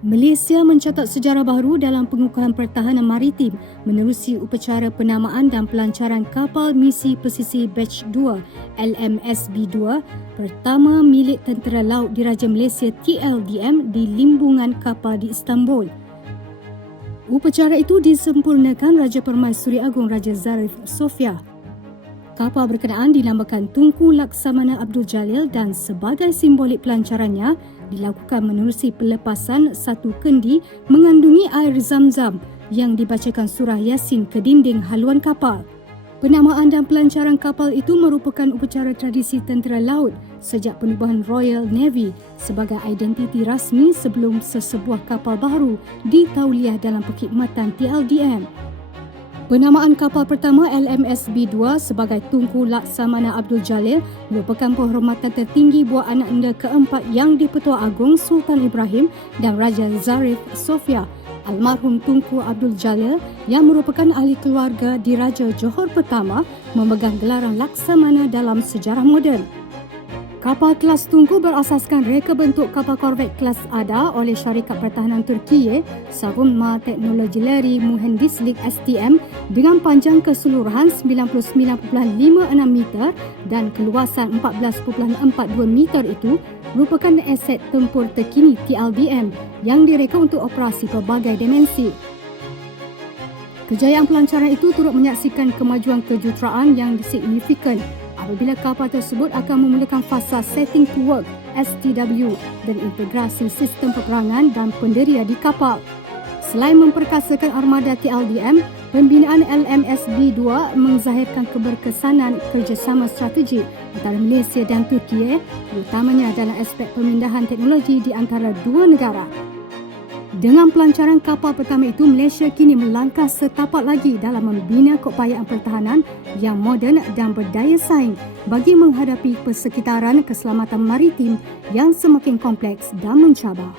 Malaysia mencatat sejarah baru dalam pengukuhan pertahanan maritim menerusi upacara penamaan dan pelancaran kapal misi pesisir Batch 2 LMSB-2 pertama milik Tentera Laut Diraja Malaysia TLDM di limbungan kapal di Istanbul. Upacara itu disempurnakan Raja Permaisuri Agong Raja Zarif Sofia. Kapal berkenaan dinamakan Tunku Laksamana Abdul Jalil dan sebagai simbolik pelancarannya dilakukan menerusi pelepasan satu kendi mengandungi air zam-zam yang dibacakan surah Yasin ke dinding haluan kapal. Penamaan dan pelancaran kapal itu merupakan upacara tradisi tentera laut sejak penubuhan Royal Navy sebagai identiti rasmi sebelum sesebuah kapal baharu ditauliah dalam perkhidmatan TLDM. Penamaan kapal pertama LMSB-2 sebagai Tunku Laksamana Abdul Jalil merupakan penghormatan tertinggi buat anak anda keempat yang di-Pertua Agong Sultan Ibrahim dan Raja Zarif Sofia. Almarhum Tunku Abdul Jalil yang merupakan ahli keluarga Diraja Johor pertama memegang gelaran Laksamana dalam sejarah moden. Kapal kelas Tunku berasaskan reka bentuk kapal korvet kelas Ada oleh syarikat pertahanan Turkiye Savunma Teknolojileri Mühendislik STM dengan panjang keseluruhan 99.56 meter dan keluasan 14.42 meter itu merupakan aset tempur terkini TLDM yang direka untuk operasi pelbagai dimensi. Kejayaan pelancaran itu turut menyaksikan kemajuan kejuruteraan yang signifikan apabila kapal tersebut akan memulakan fasa setting to work STW dan integrasi sistem peperangan dan penderia di kapal. Selain memperkasakan armada TLDM, pembinaan LMSB-2 menzahirkan keberkesanan kerjasama strategik antara Malaysia dan Turkiye, terutamanya dalam aspek pemindahan teknologi di antara dua negara. Dengan pelancaran kapal pertama itu, Malaysia kini melangkah setapak lagi dalam membina keupayaan pertahanan yang moden dan berdaya saing bagi menghadapi persekitaran keselamatan maritim yang semakin kompleks dan mencabar.